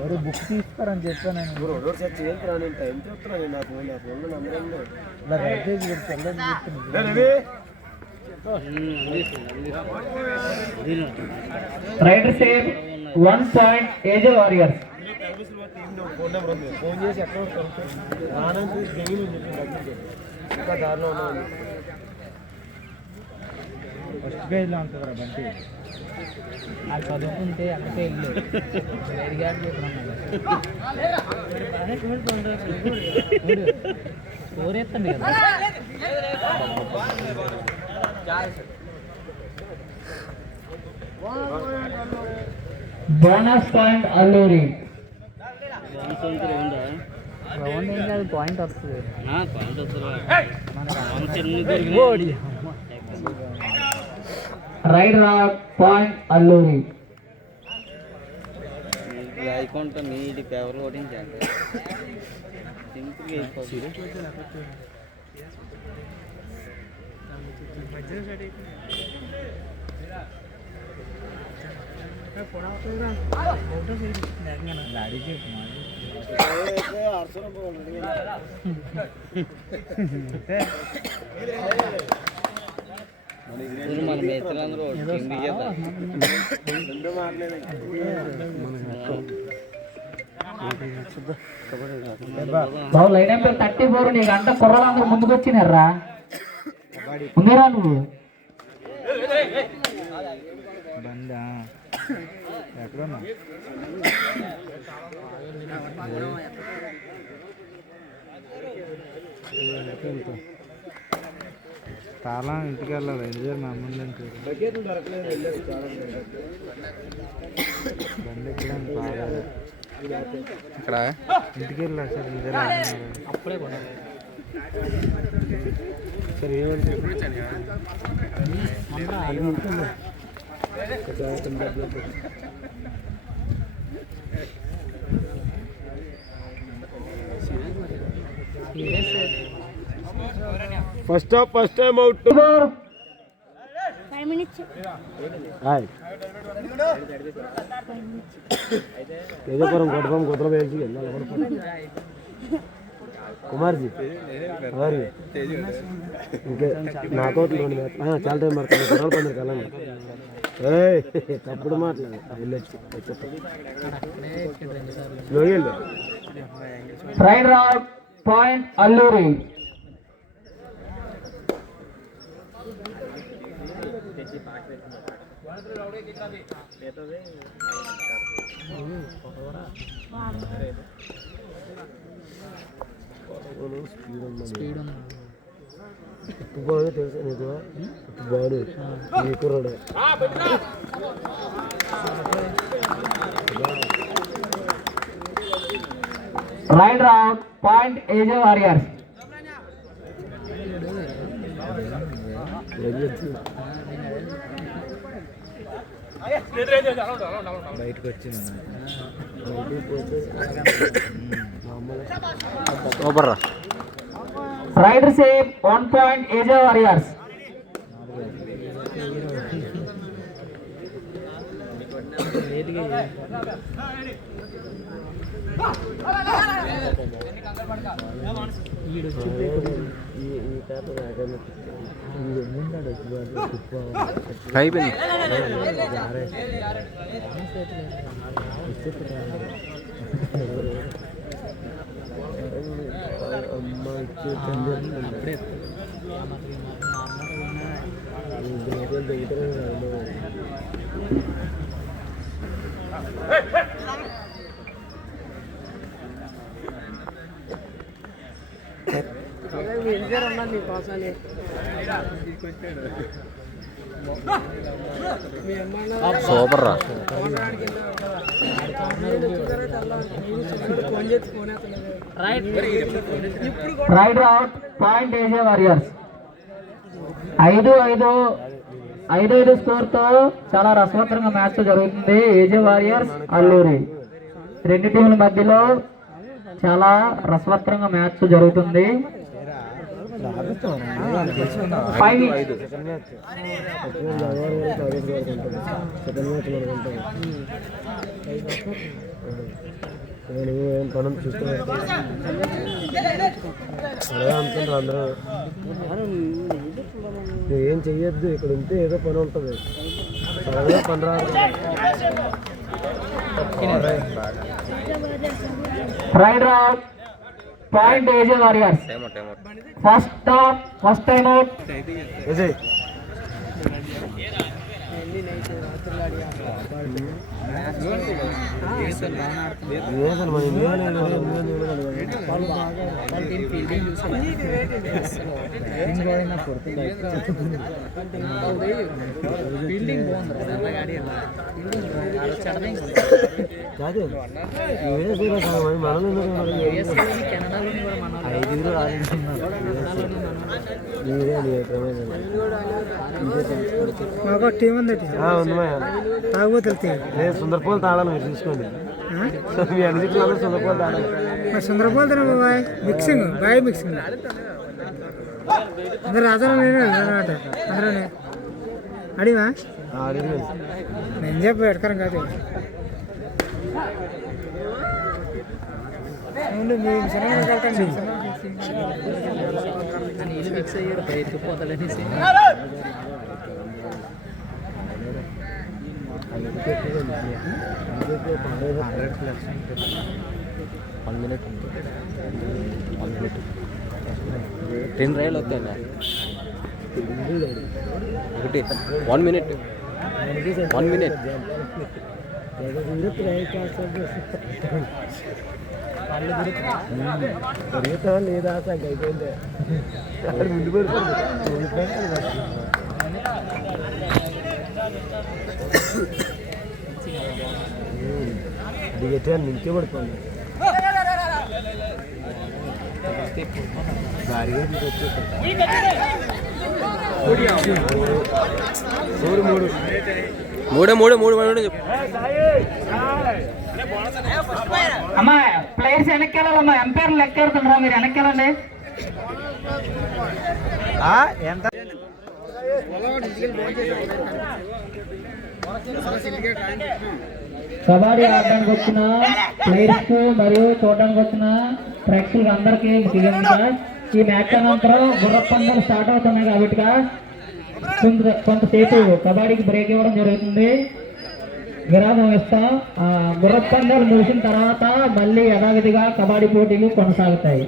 ఎవరు బుక్ తీస్తారని చెప్పాను నేను. Raider save 1 point AJ warriors. Phone చేసి ఎక్కడ ఇంకా దారిలో ఉన్నాను. ఫస్ట్ పేజ్లో ఉంటుందిరా బంటి. అది చదువుకుంటే అక్కడికే వెళ్ళు. ఊరేస్తుంది కదా. Bonus point Alluri. రౌండ్ ఏం కాదు, పాయింట్ వస్తుంది. Ride rock point Alluri. Account నీటి పేపర్ ఓటించండి. మన మిత్రులందరూ బాబు లైన్ అయిపోయి 34. నీ గంట కుర్రలందరూ ముందుకు వచ్చినారా? ముందురా నువ్వు. బండా ఎక్కడున్నా? చాలా ఇంటికి వెళ్ళాలి. ఎంజాయ్ మా అమ్మ బండి ఇక్కడ ఇంటికి వెళ్ళా సార్. అప్పుడే కొనాలి సరే ఫస్ట్ టైం అవుట్. 5 minutes. तेजपुरम कोटपम कोतरा बेची के कुमार जी और इनके नाको लोन में हां चल रहे मरते हैं करोड़ पंद्रह कालन ए तప్పుడు మాట్లాడు వెళ్ళొచ్చు లోయల్. Raid rock point Alluri. Speed బాగా తెలుసు నీకు బాడు ఈ కుర్రాడు. Raid rock point AJ warriors. బయటకు వచ్చింది raider save 1 point AJ warriors. అమ్మ ఇచ్చే తండ్రి సూపర్ రా. Raid out point AJ warriors. 5-5 స్కోర్తో చాలా రసవత్తరంగా మ్యాచ్ జరుగుతుంది. ఏజే వారియర్స్ అల్లూరి రెండు టీముల మధ్యలో చాలా రసవత్తరంగా మ్యాచ్ జరుగుతుంది. 5 సెకండ్ మ్యాచ్ సెకండ్ మ్యాచ్ మనకు ఉంటుంది. నేను ఏం పనం చూస్తూ అదే అనుకుంటారు అందరూ. నువ్వేం చెయ్యొద్దు, ఇక్కడ ఉంటే ఏదో పని ఉంటుంది. సడన్గా పని రాదు. Right out point AJ warriors. First time out. Vijay మన ఇండియా కాదు మనం ఐదుగురు మాకు టీం ఉంది. ఉంది తాగుబోతులు లేదు, సుందరపోలు తాళాలి మీరు తీసుకోండి. మీ అన్నింటిలో సుందరపోలు తాళాలి. సుందరపోలు తిన బాయ్ మిక్సింగ్ బాయ్ మిక్సింగ్ అందరు రాజా అనమాట. అందరూ అడివా నేను చెప్పి ఎడకరం కాదు. టెన్ రైళ్ళు వస్తాయి ఒకటి 1 minute. లేదా అయిపోయింది ముందు పెడుతుంది. దిగట్టే నించే పడుతుంది. భారీగా మూడు అమ్మా ప్లేయర్స్ వెనక్కి వెళ్ళాలమ్మా. ఎంపైర్ లెక్క ఎడుతుండ్రా, మీరు వెనక్కి వెళ్ళండి. కబడ్డీ ఆడడానికి వచ్చిన ప్లేయర్స్ మరియు చూడడానికి వచ్చిన ప్రేక్షకులకు అందరికీ ఈ మ్యాచ్ అనంతరం గుర్రపందాలు స్టార్ట్ అవుతున్నాయి కాబట్టి కొంతసేపు కబడ్డీకి బ్రేక్ ఇవ్వడం జరుగుతుంది. విరామం ఇస్తాం. గుర్రపందాలు ముగిసిన తర్వాత మళ్ళీ యథావిధిగా కబడ్డీ పోటీలు కొనసాగుతాయి.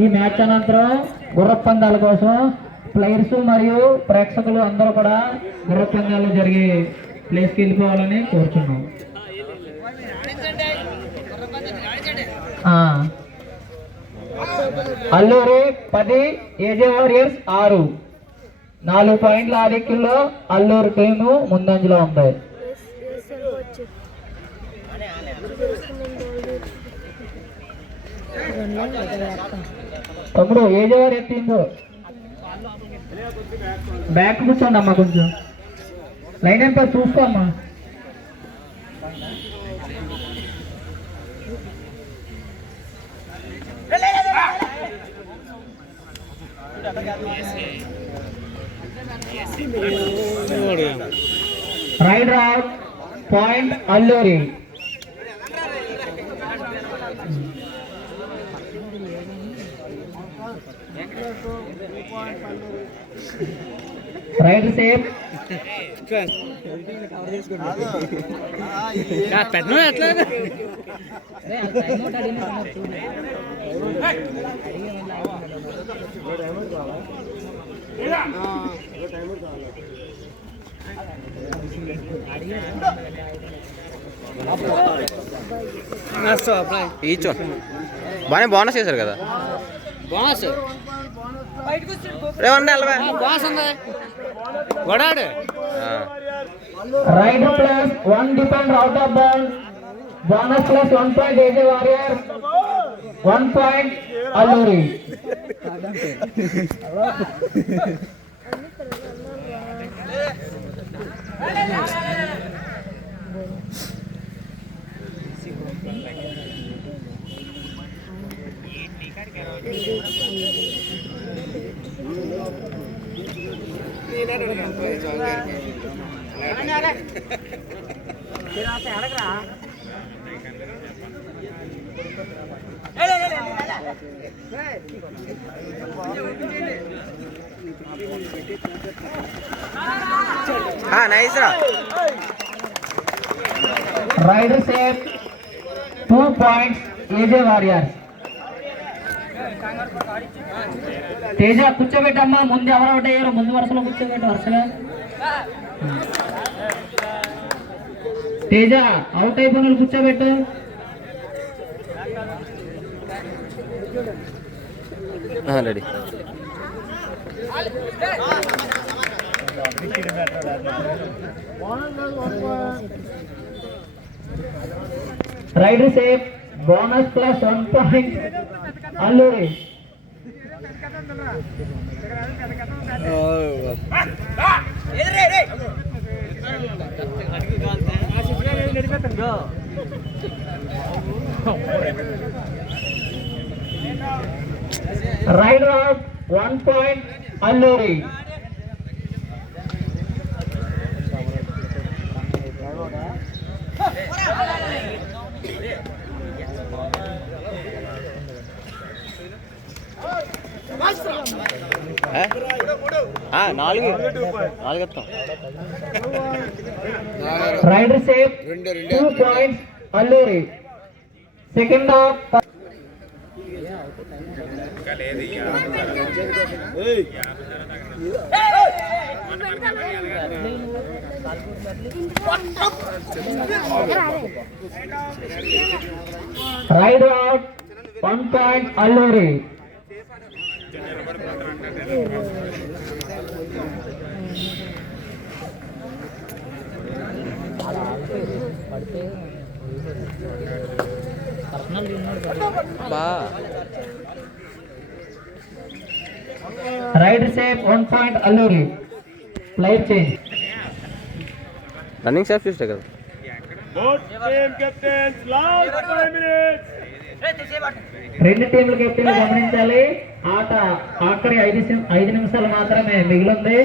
ఈ మ్యాచ్ అనంతరం గుర్రపందాల కోసం ప్లేయర్స్ మరియు ప్రేక్షకులు అందరూ కూడా గుర్రపందాలు జరిగే ప్లేస్కి వెళ్ళిపోవాలని కోరుతున్నాం. అల్లూరి 10, ఏజే వారియర్స్ 6. 4 పాయింట్ల ఆధిక్యంలో అల్లూరు టీము ముందంజలో ఉంది. తమ్ముడు ఏజే వారు ఎత్తిందో బ్యాక్ కూర్చోండి అమ్మా, కొంచెం లైన్ ఎంత చూసుకో అమ్మా. Right out point Alluri. Right safe. Each బాగానే బోనస్ చేశారు కదా. Bonus right plus 1 depend out of ball. Bonus plus 1 point AJ warrior, 1 point Alluri. Nice రా. Raider safe 2 points AJ warriors. Teja కూర్చోబెట్టమ్మా, ముందు ఎవరు అవుట్ అయ్యారో ముందు వరుసలో కూర్చోబెట్టు వరుసగా. తేజ అవుట్ అయిపోయిన కూర్చోబెట్టు. Ready. Raider safe bonus plus 1 point Alluri. Raider out 1 point Alluri. నాలుగు వస్తాం. Raider safe 2 points Alluri. Second half raider out 1 point Alluri. Raider safe 1 point Alluri. Player change. Running షాప్ చూస్తే కదా. రెండు టీంల కెప్టెన్ గమనించాలి. ఆట ఆఖరి 5 నిమిషాలు మాత్రమే మిగిలింది.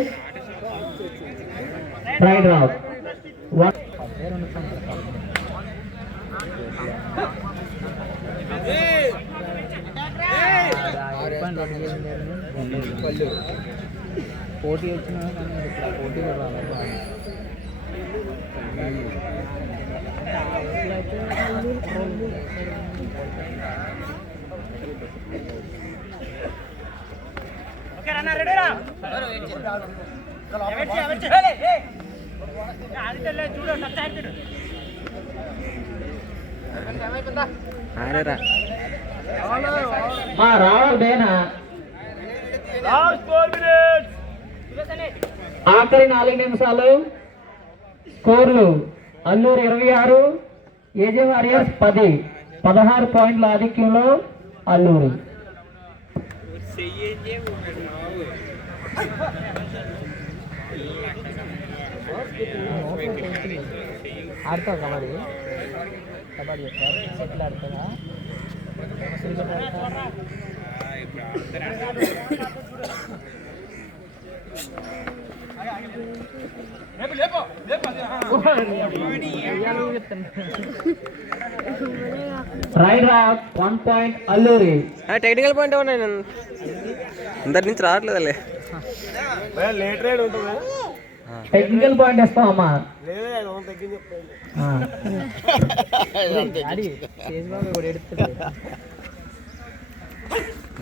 Rider out. పోటీ వచ్చినా కానీ పోటీ కూడా రాలేదు. రావాలి బేనా. ఆఖరి 4 నిమిషాలు. స్కోర్లు అల్లూరు 26, ఏజే వారియర్స్ 10. 16 పాయింట్ల ఆధిక్యంలో అల్లూరు. ఆడతావు కబడ్డీ? కబడ్డీ సెటిల్ ఆడుతుందా? Raider out 1 point Alluri. Technical point ఏమన్నా అందరి నుంచి రావట్లేదులే. టెక్నికల్ పాయింట్ ఇస్తామమ్మా.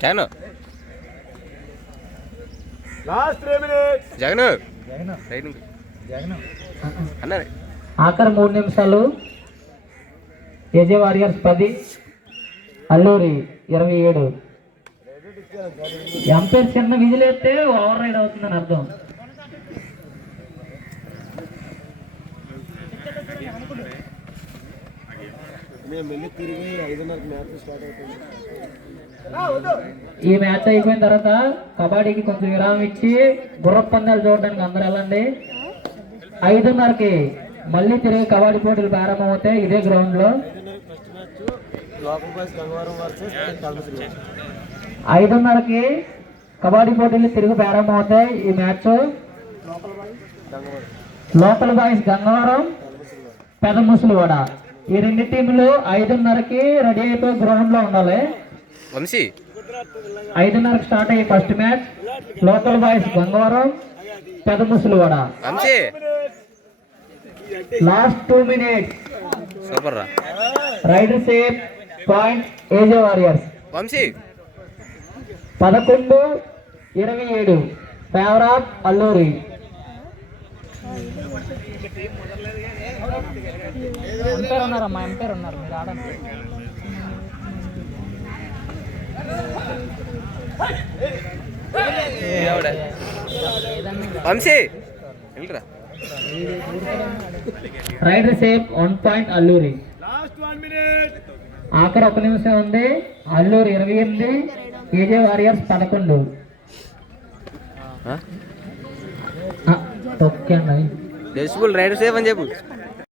జగన్ జగన్ అన్నారు. ఆఖరి 3 నిమిషాలు. AJ warriors 10, Alluri 27. ఎంపైర్ చిన్న విజిల్ వేస్తే ఓవర్ రైడ్ అవుతుందని అర్థం. ఈ మ్యాచ్ అయిపోయిన తర్వాత కబడ్డీకి కొంచెం విరామం ఇచ్చి గుర్రపు పందాలు చూడడానికి అందరూ వెళ్ళండి. 5:30కి మళ్ళీ తిరిగి కబడ్డీ పోటీలు ప్రారంభం అవుతాయి ఇదే గ్రౌండ్ లో. 5:30కి కబడ్డీ పోటీలు తిరిగి ప్రారంభం అవుతాయి. ఈ match local boys Gangavaram, Pedda ముసలివాడ. ఈ రెండు టీంలు 5:30కి రెడీ అయిపోయి గ్రౌండ్ లో ఉండాలి. వంశీ 5:30కి స్టార్ట్ అయ్యే first match local boys Gangavaram, Pedda Musalivada. Vamshi last 2 minutes. Super రా raider safe point AJ warriors. Vamshi 11-27 favour of Alluri. Umpire ఉన్నారమ్మా, ఎంపైర్ ఉన్నారు, మీరు ఆడండి. వంశీ వెళ్ళరా. Raider safe 1 point Alluri. ఆఖరి 1 నిమిషం ఉంది. Alluri 28, AJ warriors 11. తొక్కండి డెసిబుల్ రైడర్ సేఫ్ అని చెప్పు.